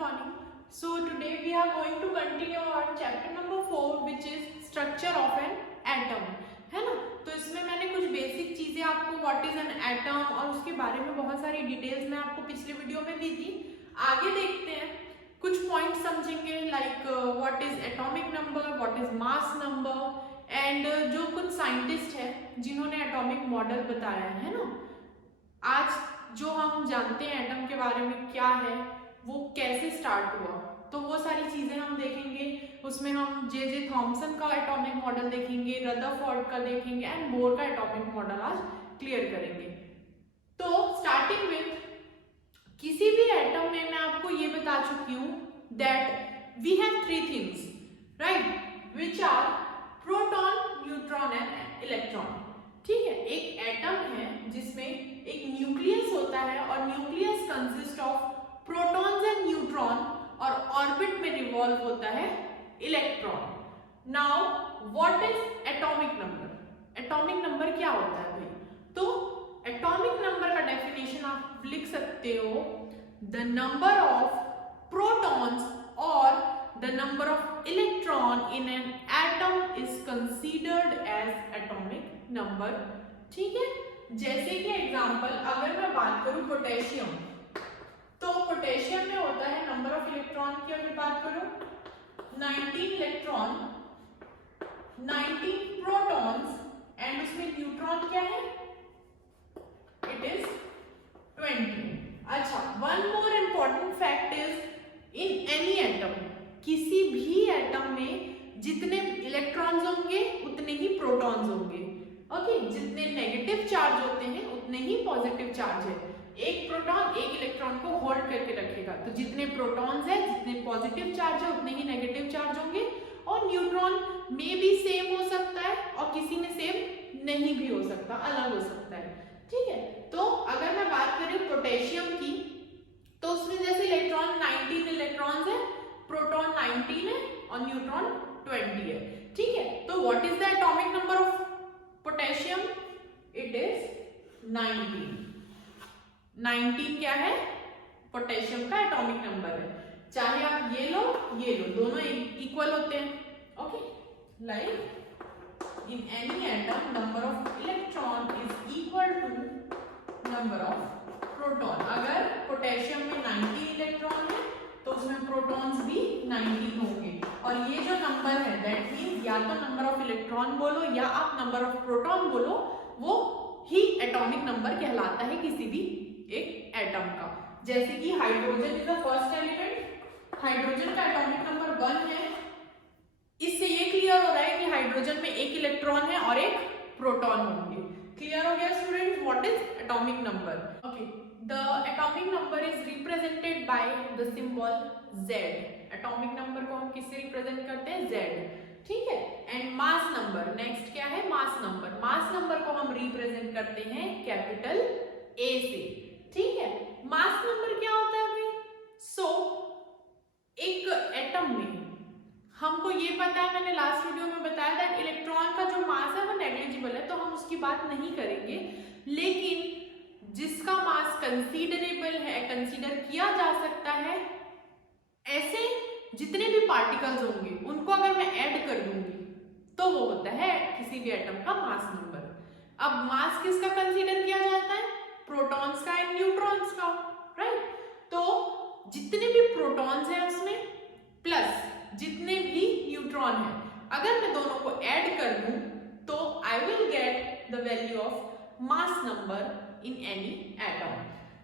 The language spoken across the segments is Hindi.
morning. So today we are going to continue our chapter number 4 which is structure of an atom, है ना। तो इसमें मैंने कुछ बेसिक चीजें आपको व्हाट इज एन एटम और उसके बारे में बहुत सारी डिटेल्स मैं आपको पिछले वीडियो में दी थी। आगे देखते हैं, कुछ पॉइंट समझेंगे like what is atomic number, what is mass number and जो कुछ साइंटिस्ट है जिन्होंने एटॉमिक मॉडल बताया है ना। आज जो हम जानते हैं एटम के बारे में क्या है, वो कैसे स्टार्ट हुआ, तो वो सारी चीजें हम देखेंगे। उसमें हम जे थॉमसन का एटॉमिक मॉडल देखेंगे, रदरफोर्ड का देखेंगे एंड बोर का एटॉमिक मॉडल आज क्लियर करेंगे। तो स्टार्टिंग विथ किसी भी एटम में मैं आपको ये बता चुकी हूं that we have three things right which are proton, neutron and electron. ठीक है, एक एटम है जिसमें एक न्यूक्लियस होता है और nucleus consist of protons and neutron और ऑर्बिट में रिवॉल्व होता है electron. Now what is atomic number? Atomic number क्या होता है भाई? तो एटॉमिक नंबर का डेफिनेशन आप लिख सकते हो, द नंबर ऑफ प्रोटॉन्स और the number of electron in an atom is considered as atomic number. ठीक है, जैसे कि एग्जांपल अगर मैं बात करूं पोटेशियम, तो पोटेशियम में होता है नंबर ऑफ इलेक्ट्रॉन की अगर बात करूं 19 इलेक्ट्रॉन, 19 प्रोटॉन्स एंड उसमें न्यूट्रॉन क्या है, इट इज 20। अच्छा, one more important fact is in any atom, किसी भी एटम में जितने इलेक्ट्रॉन्स होंगे उतने ही प्रोटॉन्स होंगे। ओके, जितने नेगेटिव चार्ज होते हैं उतने ही पॉजिटिव चार्ज है। एक प्रोटॉन एक इलेक्ट्रॉन को होल्ड करके रखेगा, तो जितने प्रोटॉन्स है जितने पॉजिटिव चार्ज है उतने ही नेगेटिव चार्ज होंगे। और न्यूट्रॉन में भी सेम हो सकता है और किसी में सेम नहीं भी हो सकता, अलग हो सकता है। ठीक है, तो अगर मैं बात करूं पोटेशियम की, तो उसमें जैसे इलेक्ट्रॉन 19 इलेक्ट्रॉन्स है, प्रोटॉन 19 है और न्यूट्रॉन 20 है। ठीक है, तो what is the atomic number of potassium? It is 19। 19 क्या है? पोटेशियम का एटॉमिक नंबर है। चाहे आप ये लो, दोनों इक्वल होते हैं। Okay, like in any atom number of electron is equal to number of proton. अगर पोटेशियम में 90 इलेक्ट्रॉन है तो उसमें प्रोटॉन्स भी 90 होंगे। और ये जो नंबर है दैट मींस या तो नंबर ऑफ इलेक्ट्रॉन बोलो या आप नंबर ऑफ प्रोटॉन बोलो, वो ही एटॉमिक नंबर कहलाता है किसी भी एक एटम का। जैसे कि hydrogen is the first element, hydrogen का एटॉमिक नंबर 1 है। इससे ये क्लियर हो रहा है कि हाइड्रोजन में एक इलेक्ट्रॉन है और एक प्रोटॉन होंगे। क्लियर हो गया students what is atomic number? Okay, the atomic number is represented by the symbol Z। Atomic number को हम किससे रिप्रेजेंट करते हैं? Z। ठीक है, एंड मास नंबर नेक्स्ट क्या है? Mass number. मास नंबर को हम रिप्रेजेंट करते हैं कैपिटल A से। ठीक है, मास नंबर क्या होता है भाई? सो एक एटम में हमको ये पता है, मैंने लास्ट वीडियो में बताया था इलेक्ट्रॉन का जो मास है वो नेग्लिजिबल है, तो हम उसकी बात नहीं करेंगे। लेकिन जिसका मास कंसीडरेबल है, कंसीडर किया जा सकता है, ऐसे जितने भी पार्टिकल्स होंगे उनको अगर मैं ऐड कर दूंगी तो वो होता है किसी भी एटम का मास नंबर। अब मास किसका कंसीडर किया जाता है? प्रोटॉन्स का एंड न्यूट्रॉन्स का, राइट। तो जितने भी प्रोटॉन्स हैं उसमें प्लस जितने भी न्यूट्रॉन हैं, अगर मैं दोनों को ऐड कर दूं तो I will get the value of mass number in any atom.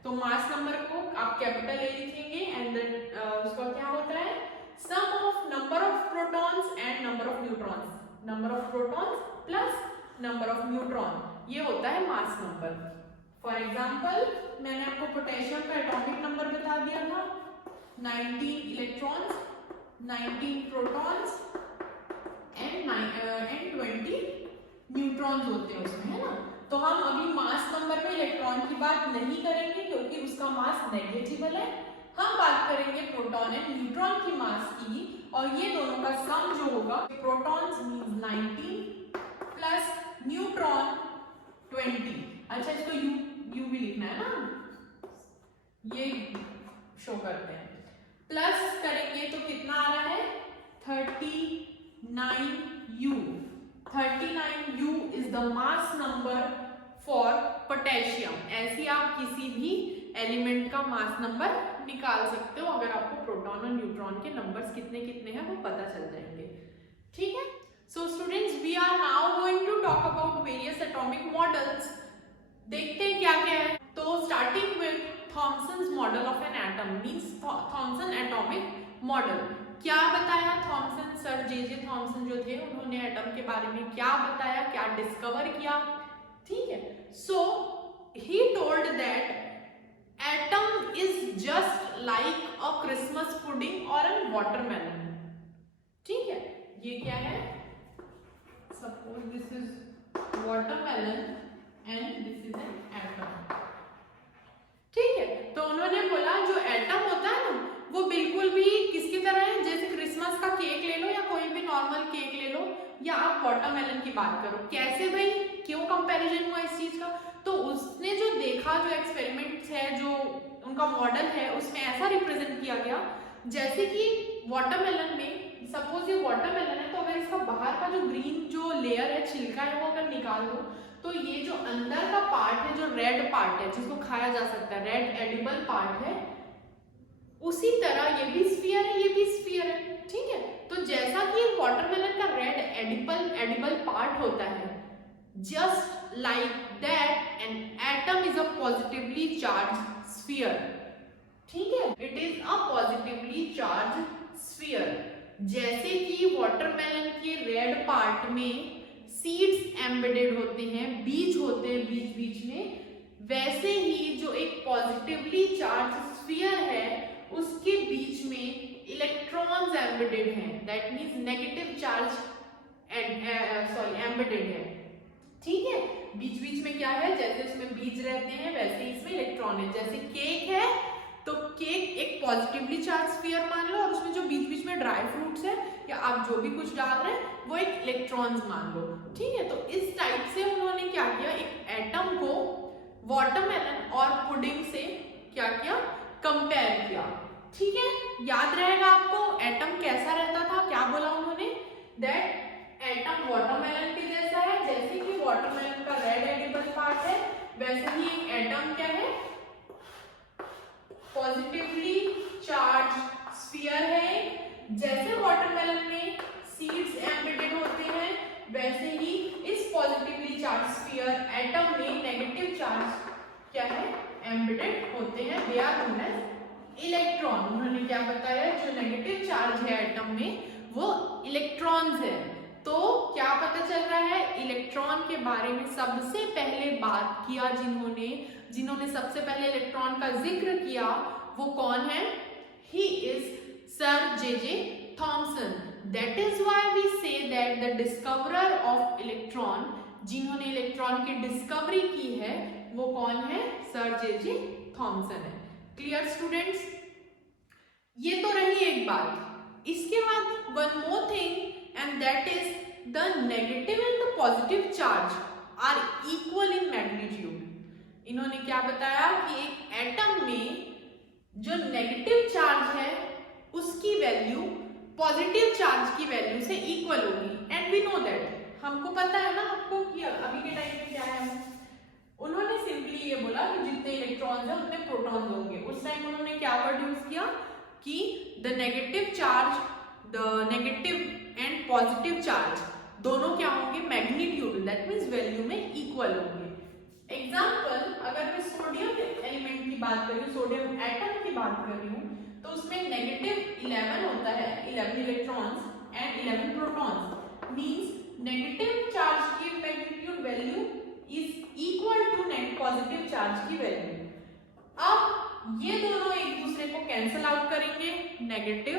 तो मास नंबर को आप कैपिटल A लिखेंगे एंड उसका क्या होता है? Sum of number of protons and number of neutrons, number of protons plus number of neutron, ये होता है मास नंबर। फॉर एग्जाम्पल मैंने आपको पोटेशियम का एटॉमिक नंबर बता दिया था, 19 इलेक्ट्रॉन्स, 19 प्रोटॉन्स एंड 20 न्यूट्रॉन्स होते हैं उसमें, है ना। तो हम अभी मास नंबर में इलेक्ट्रॉन की बात नहीं करेंगे क्योंकि उसका मास नेग्लिजिबल है। हम बात करेंगे प्रोटॉन एंड न्यूट्रॉन की मास की, और ये दोनों का सम जो होगा, प्रोटॉन्स मींस 19 प्लस न्यूट्रॉन 20। अच्छा, इसको यू भी लिखना है ना, ये शो करते हैं। प्लस करेंगे तो कितना आ रहा है 39U। 39U is the mass number for potassium. ऐसे आप किसी भी एलिमेंट का मास नंबर निकाल सकते हो अगर आपको प्रोटॉन और न्यूट्रॉन के नंबर्स कितने कितने हैं वो पता चल जाएंगे। ठीक है, so students we are now going to talk about various atomic models. देखते हैं क्या क्या है। तो starting with Thomson's model of an atom means Thomson atomic model. क्या बताया थॉमसन, सर जे थॉमसन जो थे उन्होंने एटम के बारे में क्या बताया, क्या डिस्कवर किया। ठीक है, so he told that atom is just like a Christmas pudding और एन वाटरमेलन। ठीक है, ये क्या है, suppose this is watermelon and this is an atom. ठीक है, तो उन्होंने बोला जो एटम होता है ना वो बिल्कुल भी किसकी तरह है, जैसे क्रिसमस का केक ले लो या कोई भी नॉर्मल केक ले लो या आप वाटरमेलन की बात करो। कैसे भाई, क्यों कंपैरिजन हुआ इस चीज का, तो उसने जो देखा, जो एक्सपेरिमेंट्स है, जो उनका मॉडल है उसमें ऐसा रिप्रेजेंट किया गया जैसे कि वाटरमेलन में सपोज ये वाटरमेलन है तो अगर इसका बाहर का जो ग्रीन जो लेयर है, छिलका है, वो अगर निकाल दो तो ये जो अंदर का पार्ट है, जो रेड पार्ट है जिसको खाया जा सकता है, रेड एडिबल पार्ट है, उसी तरह ये भी स्फीयर है, ये भी स्फीयर है। ठीक है, तो जैसा कि वाटरमेलन का रेड एडिबल पार्ट होता है, just like that N atom is a positively charge sphere. ठीक है, it is a positively charge sphere. जैसे कि वाटरमेलन के रेड पार्ट में सीड्स एम्बेडेड होते हैं, बीज होते हैं बीच बीच में, वैसे ही जो एक पॉजिटिवली चार्ज स्फीयर है उसके बीच में इलेक्ट्रॉन्स एम्बेडेड हैं, that means negative charge embedded है। ठीक है, बीच बीच में क्या है, जैसे उसमें बीज रहते हैं वैसे ही इसमें इलेक्ट्रॉन है। जैसे केक है तो केक एक पॉजिटिवली चार्ज स्फीयर मान लो और उसमें जो बीच बीच में ड्राई फ्रूट्स है या आप जो भी कुछ डाल रहे हैं वो एक इलेक्ट्रॉन्स मान लो। ठीक है, तो इस टाइप से उन्होंने क्या किया, एक एटम को वाटरमेलन और पुडिंग से क्या किया, कंपेयर किया। ठीक है, याद रहेगा आपको एटम कैसा रहता था, क्या बोला उन्होंने, दैट एटम वाटरमेलन के जैसा है, जैसे कि वाटरमेलन का रेड एडिबल पार्ट है वैसे ही एक एटम क्या है, पॉजिटिवली चार्ज स्फीयर है। जैसे वाटरमेलन में सीड्स एम्बेडेड होते हैं वैसे ही इस पॉजिटिवली चार्ज स्फीयर एटम में नेगेटिव चार्ज क्या है, एम्बेडेड होते हैं, they are known as electron. उन्होंने क्या बताया, जो नेगेटिव चार्ज है एटम में वो इलेक्ट्रॉन्स है। तो क्या पता चल रहा है, इलेक्ट्रॉन के बारे में सबसे पहले बात किया जिन्होंने सबसे पहले इलेक्ट्रॉन का जिक्र किया वो कौन है, he is sir J Thomson. That is why we say that the discoverer of electron, जिन्होंने इलेक्ट्रॉन की डिस्कवरी की है वो कौन है, सर जे थॉमसन है। क्लियर स्टूडेंट्स, ये तो रही एक बात। इसके बाद one more thing and that is the negative and the positive charge are equal in magnitude। इन्होंने क्या बताया कि एक एटम में जो नेगेटिव चार्ज है उसकी वैल्यू पॉजिटिव चार्ज की वैल्यू से इक्वल होगी। एंड वी नो दैट, हमको पता है ना आपको कि अभी के टाइम में क्या है। उन्होंने सिंपली ये बोला कि जितने इलेक्ट्रॉन्स हैं उतने प्रोटॉन्स होंगे। उस टाइम उन्होंने क्या वर्ड यूज किया कि the negative and positive charge दोनों क्या होंगे, मैग्नीट्यूड, दैट मींस वैल्यू में इक्वल होंगे। एग्जांपल, अगर मैं सोडियम एलिमेंट की बात कर रही हूँ, सोडियम एटम की बात कर रही हूँ, तो उसमें -11 होता है, 11 electrons and 11 protons, means negative charge की magnitude value is equal to positive charge की वैल्यू। अब ये दोनों एक दूसरे को कैंसिल आउट करेंगे, नेगेटिव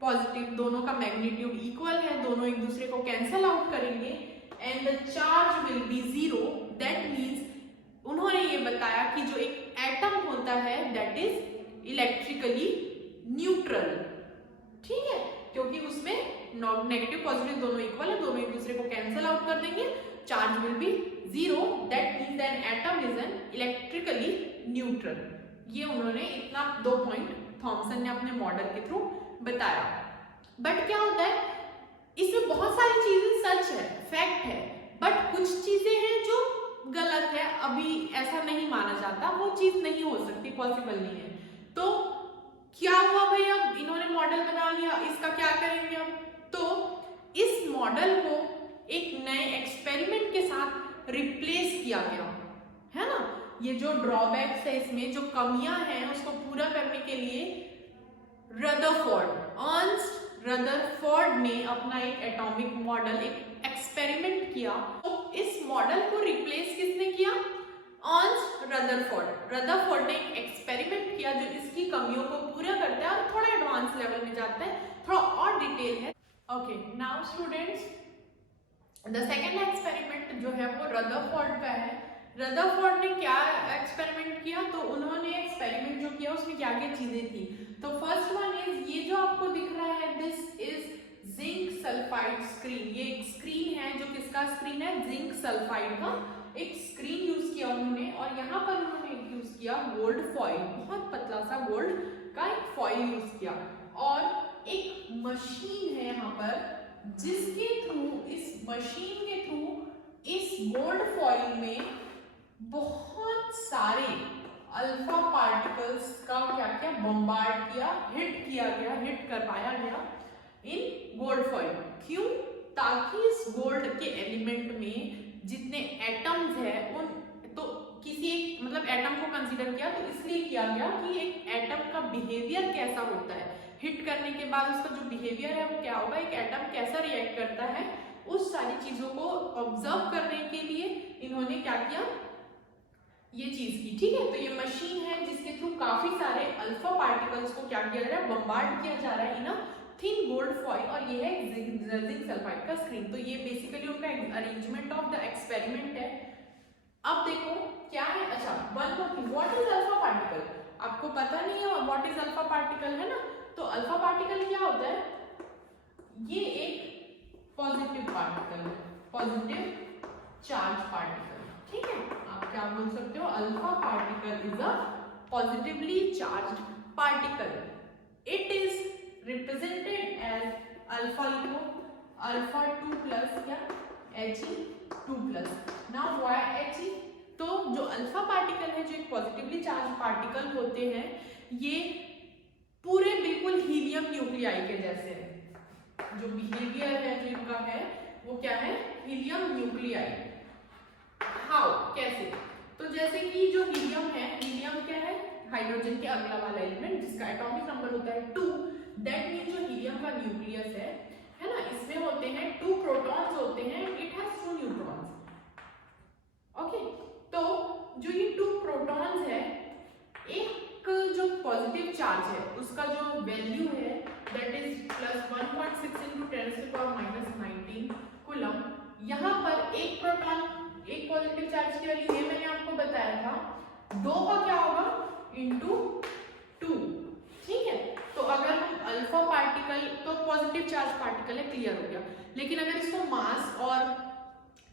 पॉजिटिव दोनों का मैग्नीट्यूड इक्वल है, दोनों एक दूसरे को कैंसिल आउट करेंगे and the charge will be zero. That means उन्होंने ये बताया कि जो एक एटम होता है दैट इज इलेक्ट्रिकली न्यूट्रल। ठीक है, क्योंकि उसमें नेगेटिव पॉजिटिव दोनों इक्वल है, दोनों एक दूसरे को कैंसिल आउट कर देंगे, charge will be zero. That means that atom is an electrically neutral. ये उन्होंने इतना 2 पॉइंट थॉमसन ने अपने मॉडल के थ्रू बताया। बट क्या होता है, इसमें बहुत सारी चीजें सच है, फैक्ट है, बट कुछ चीजें हैं जो गलत है, अभी ऐसा नहीं माना जाता, वो चीज नहीं हो सकती, पॉसिबल नहीं है। तो क्या हुआ भाई, अब इन्होंने मॉडल बना लिया, इसका क्या करेंगे अब? तो इस मॉडल को एक नए एक्सपेरिमेंट के साथ रिप्लेस किया गया, है ना। ये जो ड्रॉबैक्स है, इसमें जो कमियां हैं, उसको पूरा करने के लिए अर्नस्ट रदरफोर्ड ने अपना एक एटॉमिक मॉडल, एक एक्सपेरिमेंट किया। तो इस मॉडल को रिप्लेस किसने किया? अर्नस्ट रदरफोर्ड ने एक एक्सपेरिमेंट किया जो इसकी कमियों को पूरा करता है और थोड़ा एडवांस लेवल में जाता है, थोड़ा और डिटेल है। Okay, now students, the second experiment जो है वो रदरफोर्ड का है। रदरफोर्ड ने क्या एक्सपेरिमेंट किया? तो उन्होंने एक्सपेरिमेंट जो किया उसमें क्या क्या चीजें थी। तो फर्स्ट वन इज, ये जो आपको दिख रहा है, this is zinc sulphide screen. ये एक स्क्रीन है, जो किसका स्क्रीन है? जिंक सल्फाइड का एक स्क्रीन यूज किया उन्होंने, और यहाँ पर उन्होंने यूज किया गोल्ड फॉइल, बहुत पतला सा गोल्ड का एक फॉइल यूज किया, और एक मशीन है यहाँ पर जिसके थ्रू, इस मशीन के थ्रू इस गोल्ड फॉइल में बहुत सारे अल्फा पार्टिकल्स का क्या किया? बम्बार्ड किया, हिट करवाया गया इन गोल्ड फॉइल। क्यों? ताकि इस गोल्ड के एलिमेंट में जितने एटम्स है, उन तो किसी एक मतलब एटम को कंसीडर किया, तो इसलिए किया गया कि एक एटम का बिहेवियर कैसा होता है, हिट करने के बाद उसका जो बिहेवियर है वो क्या होगा, एक एटम कैसा रिएक्ट करता है, उस सारी चीजों को ऑब्जर्व करने के लिए इन्होंने क्या किया? ये चीज की, ठीक है। तो ये मशीन है जिसके थ्रू काफी सारे अल्फा पार्टिकल्स को क्या किया जा रहा है? बम्बार्ड किया जा रहा है इन अ थिन गोल्ड फॉइल, और ये है जिंक सल्फाइड का स्क्रीन। तो ये बेसिकली उनका अरेंजमेंट ऑफ द एक्सपेरिमेंट है। अब देखो क्या है, अच्छा one more thing, what is alpha particle? आपको पता नहीं है व्हाट इज अल्फा पार्टिकल, है ना। तो अल्फा पार्टिकल क्या होता है? ये एक पॉजिटिव पार्टिकल है, पॉजिटिव चार्ज पार्टिकल, ठीक है। आप क्या बोल सकते हो? Alpha particle is a positively charged particle. It is represented as alpha, लिखो अल्फा 2 प्लस या He2 plus. Now why He? तो जो अल्फा पार्टिकल है, जो एक पॉजिटिवली चार्ज पार्टिकल होते हैं, ये पूरे बिल्कुल हीलियम न्यूक्लियाई के जैसे हैं। जो बिहेवियर है जो इनका है वो क्या है? Helium nuclei. हाउ? कैसे? तो जैसे कि जो हीलियम है, हीलियम क्या है? हाइड्रोजन के अगला वाला एलिमेंट जिसका एटॉमिक नंबर होता है 2। दैट मीन जो हीलियम का न्यूक्लियस है ना, इसमें होते हैं 2 प्रोटॉन्स होते हैं, इट हैज 2 न्यूट्रॉन्स। ओके, तो जो ये 2 प्रोटॉन्स है, एक जो पॉजिटिव चार्ज है उसका जो वैल्यू है दैट इज +1.6 × 10⁻⁻19 कूलम। यहाँ पर एक प्रोटॉन, एक पॉजिटिव चार्ज की वैल्यू, ये मैंने आपको बताया था, 2 का क्या होगा? ×2, ठीक है। तो अगर हम अल्फा पार्टिकल, तो पॉजिटिव चार्ज पार्टिकल है, क्लियर हो गया। लेकिन अगर इसको मास और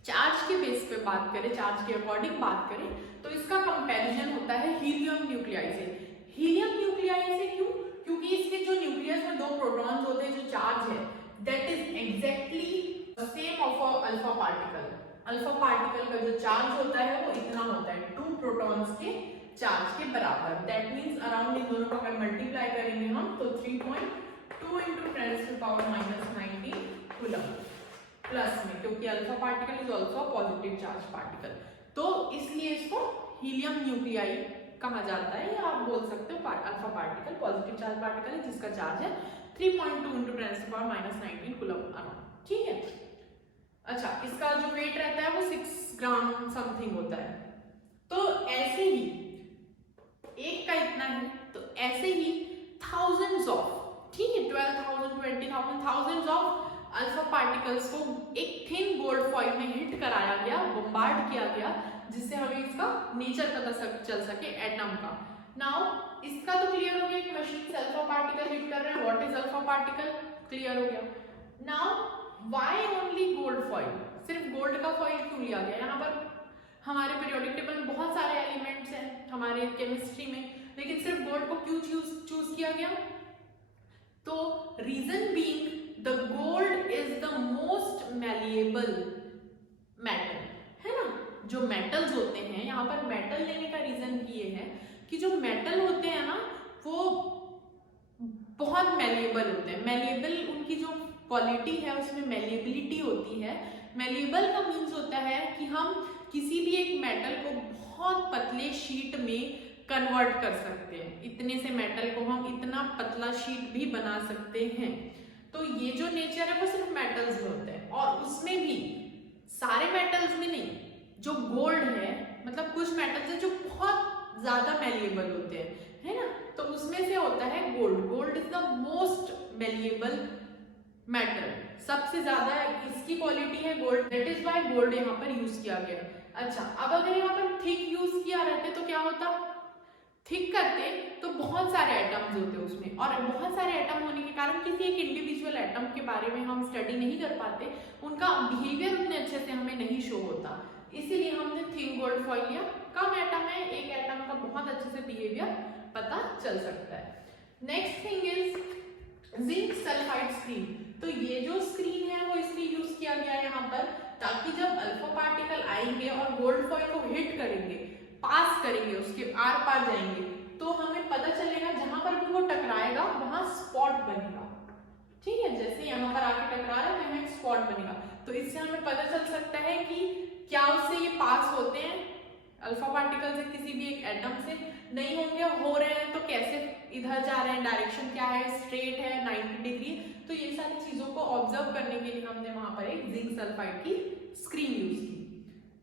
चार्ज के बेस पे बात करें, चार्ज के अकॉर्डिंग बात करें, तो इसका कंपैरिजन होता है हीलियम न्यूक्लियाई से। हीलियम न्यूक्लियाई से क्यों? क्योंकि इसके जो न्यूक्लियस में 2 प्रोटॉन्स होते हैं, जो चार्ज है that is exactly the same of alpha particle. Alpha particle का जो चार्ज होता है वो इतना होता है, 2 प्रोटॉन्स के चार्ज के बराबर। दैट मींस अराउंड इन दोनों को अगर मल्टीप्लाई करेंगे हम, तो 3.2 × 10⁻⁻19 कूलम प्लस में, क्योंकि alpha particle is also positive charge particle, तो इसलिए इसको हीलियम न्यूक्लियाई कहा जाता है, या आप बोल सकते हो alpha particle positive charge particle है जिसका चार्ज है 3.2 × 10⁻⁻19 कूलम अराउंड, ठीक है। अच्छा, इसका जो वेट रहता है वो 6 ग्राम समथिंग होता है। तो ऐसे ही एक का इतना है, तो ऐसे ही थाउजेंड्स ऑफ, ठीक है, 12,000 20,000 थाउजेंड्स ऑफ अल्फा पार्टिकल्स को एक थिन गोल्ड फॉइल में हिट कराया गया, बम्बार्ड किया गया, जिससे हमें इसका नेचर पता चल सके एटम का। नाउ इसका तो क्लियर हो गया कि मशीन से अल्फा पार्टिकल हिट कर रहे हैं, what is alpha particle, clear हो गया। Now why only gold foil? सिर्फ गोल्ड का फॉइल क्यों लिया गया? यहाँ पर हमारे पीरियोडिक टेबल में बहुत सारे एलिमेंट्स हैं, हमारे केमिस्ट्री में लेकिन सिर्फ गोल्ड को क्यों चूज किया गया? तो reason being the gold is the most malleable metal, है ना। जो मेटल्स होते हैं, यहाँ पर मेटल लेने का रीजन भी ये है कि जो मेटल होते हैं ना वो बहुत मैलिएबल होते हैं। मैलिएबल उनकी जो क्वालिटी है उसमें मैलिएबिलिटी होती है। मैलिएबल का मीन्स होता है कि हम किसी भी एक मेटल को बहुत पतले शीट में कन्वर्ट कर सकते हैं। इतने से मेटल को हम इतना पतला शीट भी बना सकते हैं। तो ये जो नेचर है वो सिर्फ मेटल्स में होता है, और उसमें भी सारे मेटल्स में नहीं। जो गोल्ड है, मतलब कुछ मेटल्स है जो बहुत ज्यादा मैलिएबल होते हैं, है ना। तो उसमें से होता है gold. Gold is the most malleable metal, सबसे ज्यादा इसकी क्वालिटी है gold, that is why gold यहाँ पर यूज किया गया। अच्छा, अब अगर यहाँ पर थिक यूज किया रहते तो क्या होता? थिक करते तो बहुत सारे एटम्स होते उसमें, और बहुत सारे एटम होने के कारण किसी एक इंडिविजुअल एटम के बारे में हम स्टडी नहीं कर पाते, उनका बिहेवियर उतने अच्छे से हमें नहीं शो होता। इसीलिए हमने थिन गोल्ड फॉइल लिया। कम एटम है, एक एटम का बहुत अच्छे से बिहेवियर पता चल सकता है। Next thing is zinc sulphide screen. तो ये जो स्क्रीन है वो इसलिए यूज किया गया है यहाँ पर ताकि जब अल्फा पार्टिकल आएंगे और गोल्ड फॉइल को हिट करेंगे, पास करेंगे, उसके आर पार जाएंगे, तो हमें पता चलेगा जहां पर भी वो टकराएगा वहां स्पॉट बनेगा। ठीक है, जैसे यहाँ पर आके टकरा रहा है तो यहाँ एक स्पॉट बनेगा। तो इससे हमें पता चल सकता है कि क्या उससे ये पास होते हैं, अल्फा पार्टिकल से किसी भी एक एटम से नहीं होंगे, हो रहे हैं तो कैसे इधर जा रहे हैं, डायरेक्शन क्या है, स्ट्रेट है, 90 डिग्री। तो ये सारी चीजों को ऑब्जर्व करने के लिए हमने वहां पर एक जिंक सल्फाइड की स्क्रीन यूज की।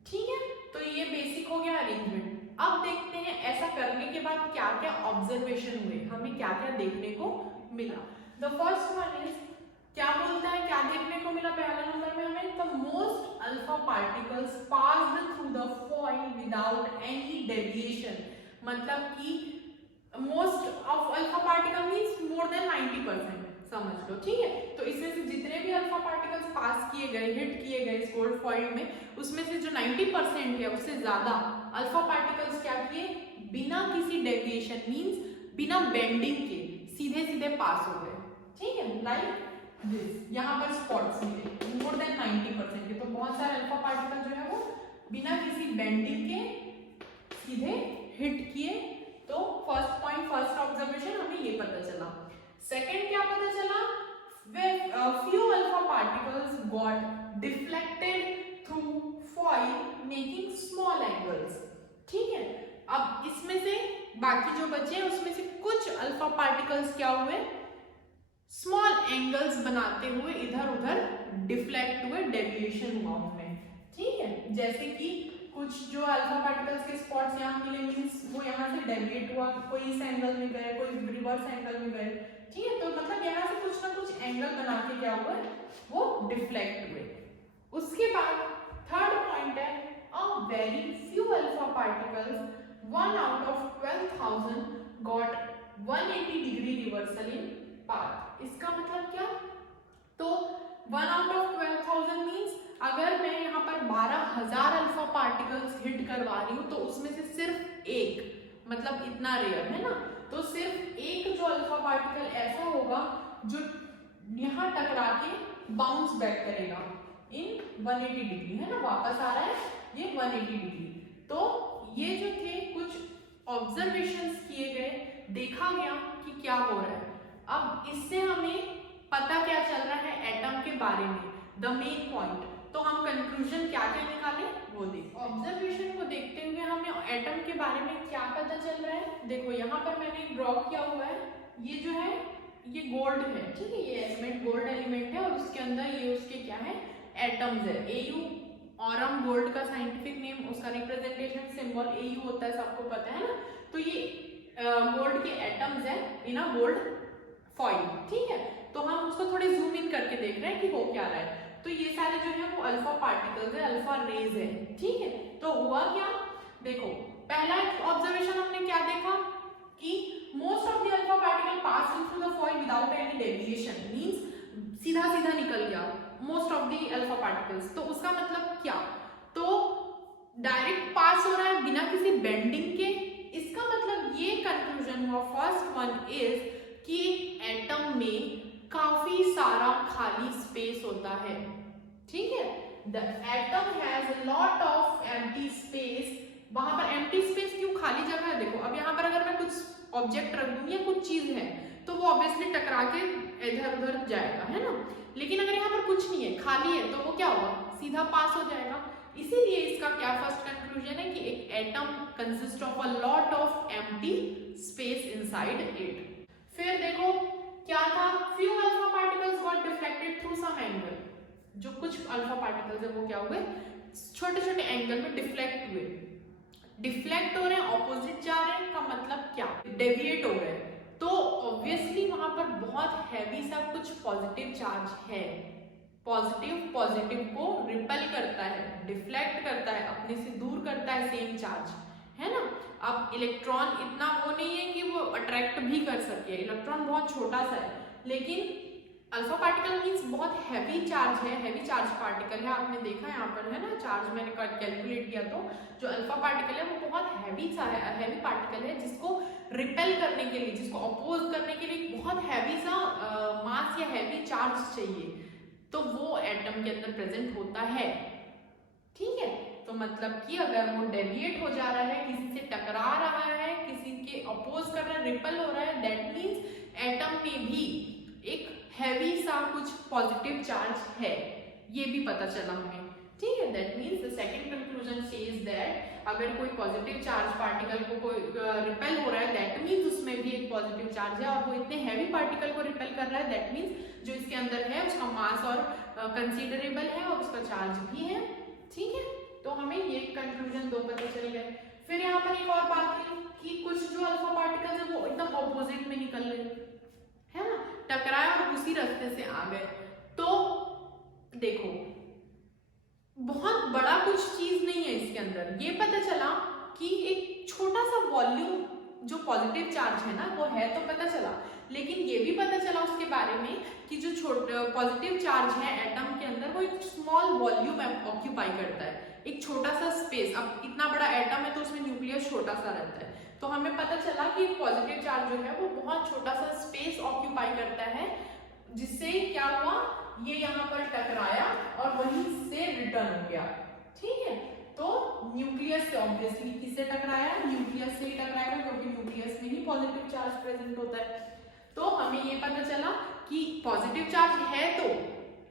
ठीक है, तो ये बेसिक हो गया अरेंजमेंट। अब देखते हैं ऐसा करने के बाद क्या क्या ऑब्जर्वेशन हुए, हमें क्या क्या देखने को मिला। द फर्स्ट वन इज, क्या बोलता है, क्या देखने को मिला पहला नंबर में हमें? The most alpha particles passed through the foil without any deviation. मतलब कि most of alpha particle means more than 90%, समझ लो। ठीक है, तो इसमें से जितने भी अल्फा पार्टिकल्स पास किए गए, हिट किए गए इस गोल्ड फॉइल में, उसमें से जो 90% है उससे ज्यादा अल्फा पार्टिकल्स क्या किए, बिना किसी डेविएशन मींस बिना बेंडिंग के सीधे सीधे पास हो गए। ठीक है, लाइक दिस, यहाँ पर स्पॉट्स मिले मोर देन 90% के। तो बहुत सारे अल्फा पार्टिकल जो है वो बिना किसी बेंडिंग के सीधे हिट किए। तो फर्स्ट पॉइंट, फर्स्ट ऑब्जर्वेशन हमें ये पता चला। सेकेंड क्या पता चला? few alpha particles got deflected through foil making small angles। ठीक है, अब इसमें से बाकी जो बचे उसमें से कुछ अल्फा पार्टिकल्स क्या हुए, स्मॉल एंगल्स बनाते हुए इधर उधर डिफ्लेक्ट हुए, डेविएशन हुआ उनमें। ठीक है, जैसे कि कुछ जो अल्फा पार्टिकल्स के स्पॉट्स यहाँ मिले मींस वो यहाँ से डेविएट हुआ, कोई इस एंगल में गए, कोई रिवर्स एंगल में गए। ठीक है, तो मतलब यहाँ से कुछ ना कुछ एंगल बना के क्या हुआ, वो डिफ्लेक्ट हुए। उसके बाद थर्ड पॉइंट है, a very few alpha particles 1 out of 12,000 got 180 degree reversal in path. इसका मतलब क्या? तो 1 out of 12,000 मींस अगर मैं यहाँ पर 12,000 अल्फा पार्टिकल्स हिट करवा रही हूँ तो उसमें से सिर्फ एक, मतलब इतना रेयर है ना, तो सिर्फ एक जो अल्फा पार्टिकल ऐसा होगा जो यहाँ टकरा के बाउंस बैक करेगा इन 180 डिग्री, है ना, वापस आ रहा है ये 180 डिग्री। तो ये जो थे कुछ ऑब्जर्वेशंस किए गए, देखा गया कि क्या हो रहा है। अब इससे हमें पता क्या चल रहा है एटम के बारे में, द मेन पॉइंट। तो हम कंक्लूजन क्या क्या निकाले वो देखो। ऑब्जर्वेशन को देखते हुए हमें एटम के बारे में क्या पता चल रहा है, देखो यहाँ पर मैंने ड्रॉ किया हुआ है, ये जो है ये गोल्ड है। ठीक है, ये एलिमेंट गोल्ड एलिमेंट है और उसके अंदर ये उसके क्या है, एटम्स है। एयू ऑरम गोल्ड का साइंटिफिक नेम, उसका रिप्रेजेंटेशन सिंबल एयू होता है, सबको पता है ना। तो ये गोल्ड के एटम्स है इन अ गोल्ड फॉइल। ठीक है, तो हम उसको थोड़े जूम इन करके देख रहे हैं कि हो क्या रहा है। तो ये सारे जो है वो अल्फा पार्टिकल्स है, अल्फा रेज है। ठीक है, तो हुआ क्या, देखो पहला ऑब्जर्वेशन हमने क्या देखा कि most of the alpha particle pass through the foil without any deviation, means सीधा सीधा निकल गया most of the alpha particles. तो उसका मतलब क्या, तो डायरेक्ट पास हो रहा है बिना किसी बेंडिंग के। इसका मतलब ये कंक्लूजन करूंगा। फर्स्ट वन इज कि एटम में काफी सारा खाली स्पेस होता है, ठीक है। The atom has a lot of empty space. वहां पर एम्प्टी स्पेस क्यों, खाली जगह है। देखो अब यहाँ पर अगर मैं कुछ ऑब्जेक्ट रख दूंगी या कुछ चीज है तो वो ऑब्वियसली टकरा के इधर उधर जाएगा, है ना। लेकिन अगर यहाँ पर कुछ नहीं है, खाली है, तो वो क्या होगा, सीधा पास हो जाएगा। इसीलिए इसका क्या फर्स्ट कंक्लूजन है कि एक atom consist of a lot of empty space inside it. फिर देखो क्या था, few alpha particles got deflected through some angle. जो कुछ अल्फा पार्टिकल्स है वो क्या हुए, छोटे छोटे एंगल में डिफ्लेक्ट हुए। डिफ्लेक्ट हो रहे हैं, ऑपोजिट जा रहे हैं, का मतलब क्या, डेविएट हो गए। तो ऑब्वियसली वहां पर बहुत हैवी सा कुछ पॉजिटिव चार्ज है। पॉजिटिव पॉजिटिव को रिपेल करता है, डिफ्लेक्ट करता है, अपने से दूर करता है सेम चार्ज, है ना। अब इलेक्ट्रॉन इतना वो नहीं है कि वो अट्रैक्ट भी कर सके, इलेक्ट्रॉन बहुत छोटा सा है। लेकिन अल्फा पार्टिकल मींस बहुत हैवी चार्ज है, हैवी चार्ज पार्टिकल है। आपने देखा यहाँ पर, है ना, चार्ज मैंने कैलकुलेट किया तो जो अल्फा पार्टिकल है वो बहुत हैवी पार्टिकल है, जिसको रिपेल करने के लिए, जिसको अपोज करने के लिए बहुत हैवी सा मास या हैवी चार्ज चाहिए, तो वो एटम के अंदर प्रेजेंट होता है, ठीक है। तो मतलब कि अगर वो डेविएट हो जा रहा है, किसी से टकरा रहा है, किसी के अपोज कर रहा है, रिपेल हो रहा है, दैट मींस एटम में भी एक हैवी सा कुछ पॉजिटिव चार्ज है, ये भी पता चला हमें, ठीक है। That means the second conclusion says that अगर कोई पॉजिटिव चार्ज पार्टिकल को कोई रिपेल हो रहा है, दैट मींस उसमें भी एक पॉजिटिव चार्ज है, और वो इतने हैवी पार्टिकल को रिपेल कर रहा है, दैट मींस जो इसके अंदर है उसका मास और कंसीडरेबल है और उसका चार्ज भी है, ठीक है। तो हमें ये कंक्लूजन दो पता चल गए। फिर यहाँ पर एक और बात है कि कुछ जो अल्फा पार्टिकल्स है वो एकदम ऑपोजिट में निकल रहे है ना, टकराए और उसी रास्ते से आ गए। तो देखो बहुत बड़ा कुछ चीज नहीं है इसके अंदर, ये पता चला कि एक छोटा सा वॉल्यूम जो पॉजिटिव चार्ज है ना वो है, तो पता चला। लेकिन ये भी पता चला उसके बारे में कि जो छोटा पॉजिटिव चार्ज है एटम के अंदर वो एक स्मॉल वॉल्यूम ऑक्यूपाई करता है, एक छोटा सा स्पेस। अब इतना बड़ा एटम है तो उसमें न्यूक्लियस छोटा सा रहता है, तो हमें पता चला कि पॉजिटिव चार्ज जो है वो बहुत छोटा सा स्पेस ऑक्यूपाई करता है, जिससे क्या हुआ, ये यहाँ पर टकराया और वहीं से रिटर्न हो गया, ठीक है। तो न्यूक्लियस से ऑब्वियसली किससे टकराया, न्यूक्लियस से ही टकराएगा, क्योंकि न्यूक्लियस में ही पॉजिटिव चार्ज प्रेजेंट होता है। तो हमें ये पता चला कि पॉजिटिव चार्ज है तो,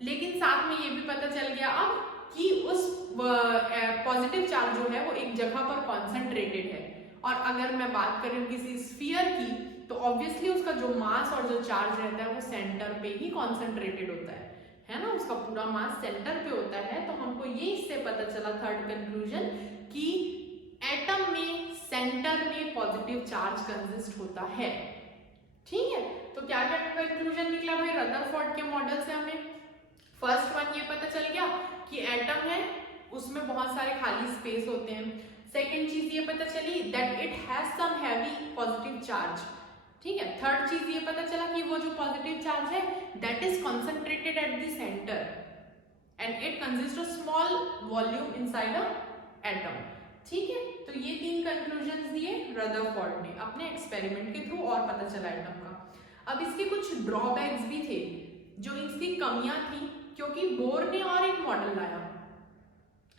लेकिन साथ में ये भी पता चल गया अब कि उस पॉजिटिव चार्ज जो है वो एक जगह पर कॉन्सेंट्रेटेड है। और अगर मैं बात करूं किसी स्फीयर की, तो ऑब्वियसली उसका जो मास और जो चार्ज रहता है वो सेंटर पे ही कॉन्सेंट्रेटेड होता है ना, उसका पूरा मास सेंटर पे होता है। तो हमको ये इससे पता चला थर्ड कंक्लूजन कि एटम में सेंटर में पॉजिटिव चार्ज कंसिस्ट होता है, ठीक है। तो क्या क्या कंक्लूजन निकला भाई रदरफोर्ड के मॉडल से हमें? फर्स्ट वन ये पता चल गया कि एटम है उसमें बहुत सारे खाली स्पेस होते हैं। सेकेंड चीज ये पता चली that it has some heavy positive charge, ठीक है। थर्ड चीज ये पता चला कि वो जो पॉजिटिव चार्ज है that is concentrated at the centre and it consist of small volume inside a atom, ठीक है। तो ये तीन कंक्लूजन्स दिए रदरफोर्ड ने अपने एक्सपेरिमेंट के थ्रू और पता चला एटम का। अब इसके कुछ ड्रॉबैक्स भी थे, जो इसकी कमियां थी, क्योंकि बोर ने और एक मॉडल लाया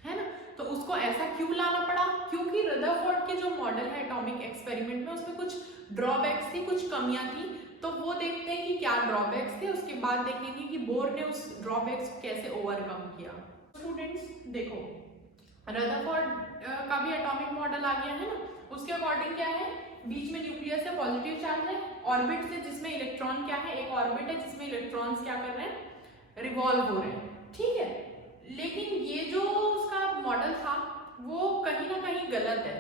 है ना, तो उसको ऐसा क्यों लाना पड़ा, क्योंकि रदरफोर्ड के जो मॉडल है एटॉमिक एक्सपेरिमेंट में उसमें कुछ ड्रॉबैक्स थी, कुछ कमियां थी। तो वो देखते हैं कि क्या ड्रॉबैक्स थे, उसके बाद देखेंगे कि बोर ने उस ड्रॉबैक्स को कैसे ओवरकम किया। स्टूडेंट्स देखो रदरफोर्ड का भी एटॉमिक मॉडल आ गया है ना, उसके अकॉर्डिंग क्या है, बीच में न्यूक्लियस है, पॉजिटिव चार्ज है, ऑर्बिट से जिसमें इलेक्ट्रॉन क्या है, एक ऑर्बिट है जिसमें इलेक्ट्रॉन्स क्या कर रहे हैं, रिवॉल्व हो रहे हैं, ठीक है। लेकिन ये जो उसका मॉडल था वो कहीं ना कहीं गलत है।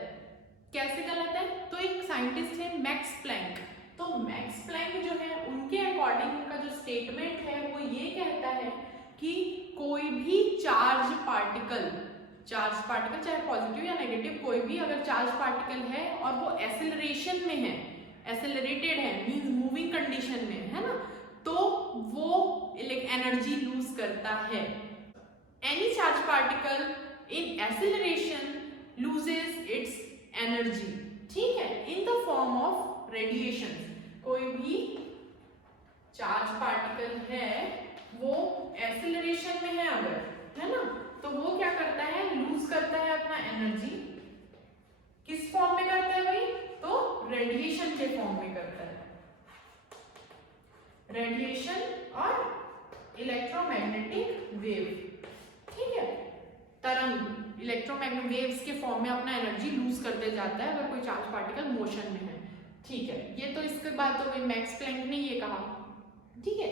कैसे गलत है? तो एक साइंटिस्ट है मैक्स प्लैंक, तो मैक्स प्लैंक जो है उनके अकॉर्डिंग उनका जो स्टेटमेंट है वो ये कहता है कि कोई भी चार्ज पार्टिकल चाहे पॉजिटिव या नेगेटिव, कोई भी अगर चार्ज पार्टिकल है और वो एक्सेलरेशन में है, एक्सेलरेटेड है मींस मूविंग कंडीशन में है ना, तो वो एनर्जी लूज करता है। Any charge particle in acceleration loses it's energy, ठीक है, in the form of radiation. कोई भी चार्ज पार्टिकल है वो एक्सेलरेशन में है अगर, है ना, तो वो क्या करता है, लूज करता है अपना एनर्जी। किस फॉर्म में करता है भाई, तो रेडिएशन के फॉर्म में करता है। रेडिएशन और इलेक्ट्रोमैग्नेटिक वेव, ठीक है, तरंग इलेक्ट्रोमैग्नेटिक वेव्स के फॉर्म में अपना एनर्जी लूज करते जाता है अगर कोई चार्ज पार्टिकल मोशन में है। ठीक है, ये तो इसके बाद हो गई, मैक्स प्लैंक ने ये कहा। ठीक है,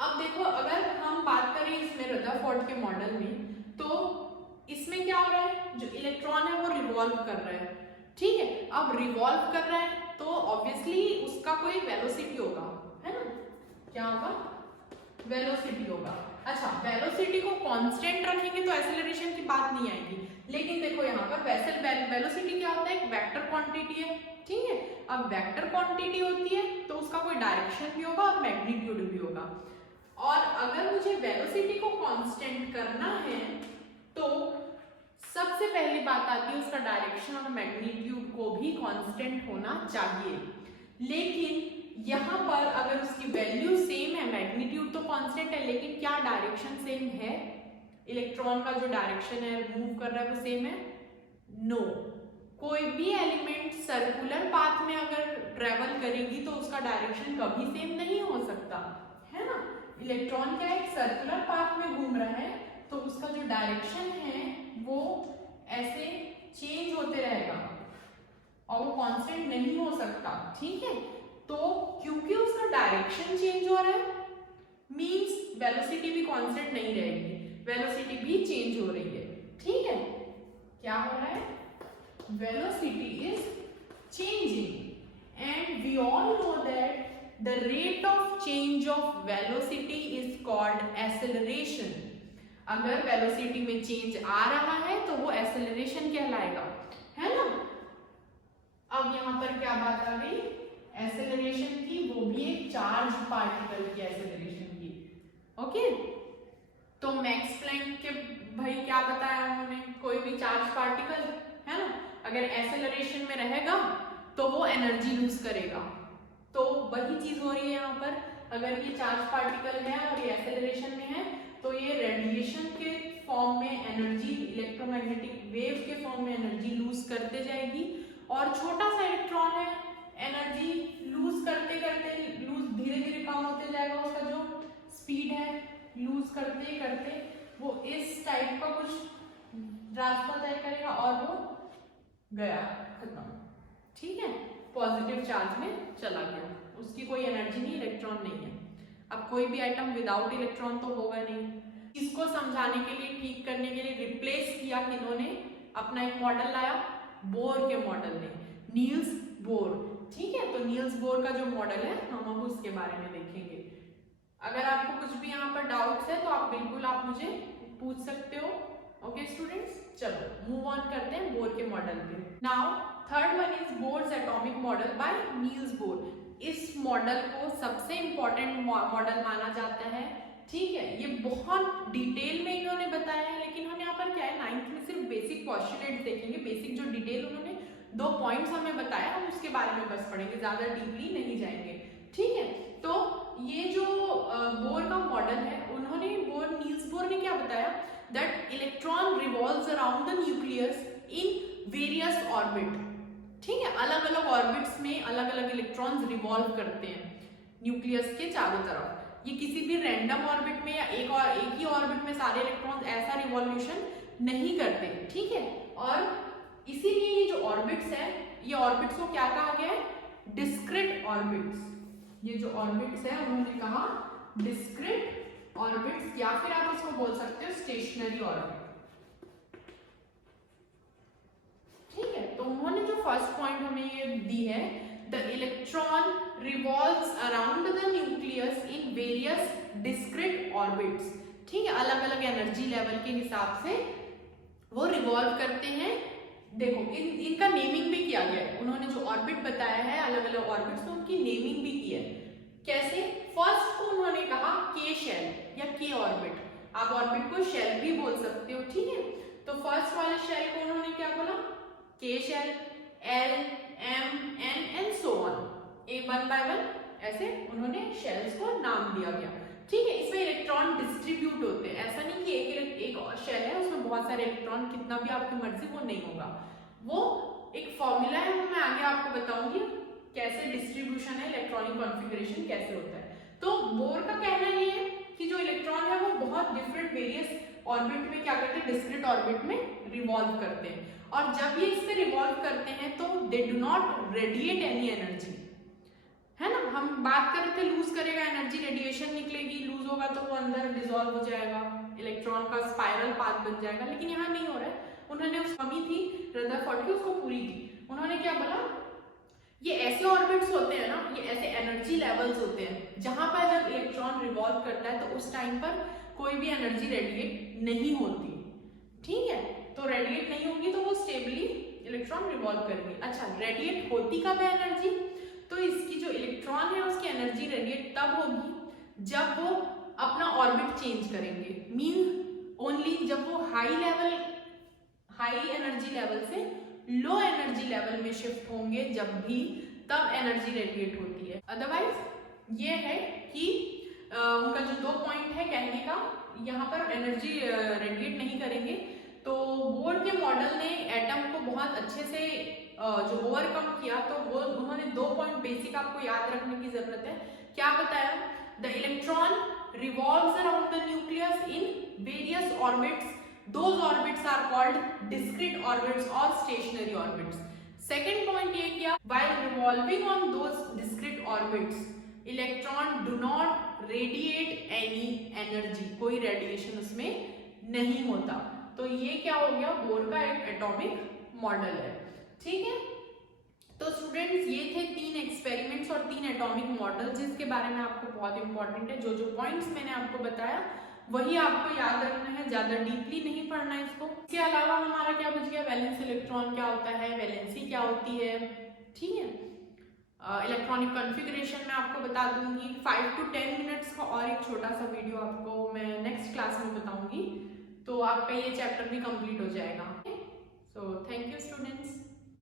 अब देखो अगर हम बात करें इसमें रदरफोर्ड के मॉडल में, तो इसमें क्या हो रहा है, जो इलेक्ट्रॉन है वो रिवॉल्व कर रहा है। ठीक है, अब रिवॉल्व कर रहा है तो ऑब्वियसली उसका कोई वेलोसिटी होगा, है ना, क्या होगा, वेलोसिटी होगा। अच्छा, वेलोसिटी को कांस्टेंट रखेंगे तो एक्सेलरेशन की बात नहीं आएगी, लेकिन देखो यहाँ पर वेलोसिटी क्या होता है, एक वेक्टर क्वांटिटी है। ठीक है, अब वेक्टर क्वांटिटी होती है तो उसका कोई डायरेक्शन भी होगा और मैग्नीट्यूड भी होगा। और अगर मुझे वेलोसिटी को कांस्टेंट करना है तो सबसे पहली बात आती है उसका डायरेक्शन और मैग्नीट्यूड को भी कांस्टेंट होना चाहिए। लेकिन यहाँ पर अगर उसकी वैल्यू सेम है, मैग्नीट्यूड तो कांस्टेंट है लेकिन क्या डायरेक्शन सेम है, इलेक्ट्रॉन का जो डायरेक्शन है मूव कर रहा है वो सेम है, नो। कोई भी एलिमेंट सर्कुलर पाथ में अगर ट्रेवल करेगी तो उसका डायरेक्शन कभी सेम नहीं हो सकता, है ना। इलेक्ट्रॉन क्या एक सर्कुलर पाथ में घूम रहा है तो उसका जो डायरेक्शन है वो ऐसे चेंज होते रहेगा और वो कांस्टेंट नहीं हो सकता। ठीक है, तो क्योंकि उसका डायरेक्शन चेंज हो रहा है मींस वेलोसिटी भी कांस्टेंट नहीं रहेगी, वेलोसिटी भी चेंज हो रही है। ठीक है, क्या हो रहा है, velocity is changing and we all know that the rate of change of velocity is called acceleration। अगर velocity में change आ रहा है तो वो acceleration कहलाएगा, है ना। अब यहाँ पर क्या बात आ गई, acceleration की, वो भी एक चार्ज पार्टिकल की acceleration की। ओके, तो मैक्स प्लैंक के भाई क्या बताया उन्होंने, कोई भी चार्ज पार्टिकल, है ना, अगर एक्सेलरेशन में रहेगा तो वो एनर्जी लूज करेगा। तो वही चीज हो रही है यहाँ पर, अगर ये चार्ज पार्टिकल है और ये एक्सेलरेशन में है तो ये रेडिएशन के फॉर्म में एनर्जी, इलेक्ट्रोमैग्नेटिक वेव के फॉर्म में एनर्जी लूज करते जाएगी। और छोटा सा इलेक्ट्रॉन है, एनर्जी लूज करते करते लूज धीरे धीरे कम होते जाएगा, उसका जो स्पीड है लूज करते करते वो इस टाइप का कुछ रास्ता तय करेगा और वो गया, खत्म। ठीक है, पॉजिटिव चार्ज में चला गया, उसकी कोई एनर्जी नहीं, इलेक्ट्रॉन नहीं है। अब कोई भी आइटम विदाउट इलेक्ट्रॉन तो होगा नहीं। इसको समझाने के लिए, ठीक करने के लिए रिप्लेस किया किन्होंने, अपना एक मॉडल लाया, बोर के मॉडल ने, नील्स बोर। ठीक है, तो नील्स बोर का जो मॉडल है हम अब उसके बारे में देखेंगे। अगर आपको कुछ भी यहाँ पर डाउट्स है तो आप बिल्कुल आप मुझे पूछ सकते हो। ओके स्टूडेंट्स, चलो मूव ऑन करते हैं बोर के मॉडल पे। Now third one is Bohr's atomic model by Niels Bohr. इस मॉडल को सबसे इंपॉर्टेंट मॉडल माना जाता है। ठीक है, ये बहुत डिटेल में इन्होंने बताया है, लेकिन हम यहाँ पर क्या है, 9th में सिर्फ बेसिक पॉस्टुलेट देखेंगे, बेसिक जो डिटेल उन्होंने 2 पॉइंट्स हमें बताया हम उसके बारे में बस पढ़ेंगे, ज्यादा डीपली नहीं जाएंगे। ठीक है, तो ये जो बोर का मॉडल है, उन्होंने नील्स बोर ने क्या बताया, that electron revolves around the nucleus in various orbit. ठीक है, अलग अलग ऑर्बिट्स में अलग अलग इलेक्ट्रॉन्स रिवॉल्व करते हैं न्यूक्लियस के चारों तरफ। ये किसी भी रैंडम ऑर्बिट में या एक ही ऑर्बिट में सारे इलेक्ट्रॉन्स ऐसा रिवॉल्यूशन नहीं करते। ठीक है, और इसीलिए ये जो ऑर्बिट्स है, ये ऑर्बिट्स को क्या कहा गया है, डिस्क्रीट ऑर्बिट्स। ये जो ऑर्बिट्स है उन्होंने कहा डिस्क्रीट ऑर्बिट्स, या फिर आप इसको बोल सकते हो स्टेशनरी ऑर्बिट। ठीक है, तो उन्होंने जो फर्स्ट पॉइंट हमें ये दी है, the electron revolves around the nucleus in various discrete orbits. ठीक है, अलग अलग एनर्जी लेवल के हिसाब से वो रिवॉल्व करते हैं। देखो इनका नेमिंग भी किया गया है, उन्होंने जो ऑर्बिट बताया है अलग अलग ऑर्बिट्स, तो उनकी नेमिंग भी की है। कैसे, फर्स्ट को उन्होंने कहा के शेल या के ऑर्बिट, आप ऑर्बिट को शेल भी बोल सकते हो। ठीक है, तो फर्स्ट वाले शेल को उन्होंने क्या बोला, K shell, L, M, N and so on. One by one ऐसे उन्होंने शेल्स को नाम दिया गया। ठीक है, इसमें इलेक्ट्रॉन डिस्ट्रीब्यूट होते हैं, ऐसा नहीं कि एक शेल है उसमें बहुत सारे इलेक्ट्रॉन, कितना भी आपकी मर्जी, वो नहीं होगा। वो एक फॉर्मूला है, वो मैं आगे आपको बताऊंगी कैसे डिस्ट्रीब्यूशन है, इलेक्ट्रॉनिक कॉन्फ़िगरेशन कैसे होता है। तो बोर का कहना ये है कि जो इलेक्ट्रॉन है वो बहुत डिफरेंट वेरियस ऑर्बिट में क्या करते हैं, डिस्क्रीट ऑर्बिट में रिवॉल्व करते हैं, और जब ये इस पे रिवॉल्व करते हैं तो they do not radiate any energy, है ना। हम बात कर रहे थे लूज करेगा एनर्जी, रेडिएशन निकलेगी, लूज होगा तो वो अंदर डिसॉल्व हो जाएगा, इलेक्ट्रॉन का स्पाइरल पाथ बन जाएगा, लेकिन यहाँ नहीं हो रहा है। उन्होंने उस कमी थी रदरफोर्ड की, उसको पूरी की। उन्होंने क्या बोला, ये ऐसे ऑर्बिट्स होते हैं ना, ये ऐसे एनर्जी लेवल्स होते हैं जहां पर जब इलेक्ट्रॉन रिवॉल्व करता है तो उस टाइम पर कोई भी एनर्जी रेडिएट नहीं होती। ठीक है, तो रेडिएट नहीं होगी तो वो स्टेबली इलेक्ट्रॉन रिवॉल्व करेंगे। अच्छा, रेडिएट होती कब है एनर्जी, तो इसकी जो इलेक्ट्रॉन है उसकी एनर्जी रेडिएट तब होगी जब वो अपना ऑर्बिट चेंज करेंगे, मीन ओनली जब वो हाई एनर्जी लेवल से लो एनर्जी लेवल में शिफ्ट होंगे, जब भी, तब एनर्जी रेडिएट होती है। अदरवाइज ये है कि उनका जो 2 पॉइंट है कहने का, यहाँ पर एनर्जी रेडिएट नहीं करेंगे। तो बोर के मॉडल ने एटम को बहुत अच्छे से जो ओवरकम किया, तो वो उन्होंने 2 पॉइंट बेसिक आपको याद रखने की जरूरत है। क्या बताया, the electron revolves around the nucleus in various orbits, those orbits are called discrete orbits or stationary orbits. Second point ये किया, while revolving on those discrete orbits, electron do not radiate any energy, कोई radiation उसमें नहीं होता। तो ये क्या हो गया, बोर का एक एटॉमिक मॉडल है। ठीक है, तो स्टूडेंट्स ये थे 3 एक्सपेरिमेंट्स और 3 एटॉमिक मॉडल, जिसके बारे में आपको बहुत इंपॉर्टेंट है, जो पॉइंट्स मैंने आपको बताया वही आपको याद रखना है, ज्यादा डीपली नहीं पढ़ना है इसको। इसके अलावा हमारा क्या बच गया, वैलेंस इलेक्ट्रॉन क्या होता है, वैलेंसी क्या होती है। ठीक है, इलेक्ट्रॉनिक कॉन्फ़िगरेशन मैं आपको बता दूंगी। 5 to 10 मिनट्स का और एक छोटा सा वीडियो आपको मैं नेक्स्ट क्लास में बताऊंगी, तो आपका ये चैप्टर भी कंप्लीट हो जाएगा। So thank you students.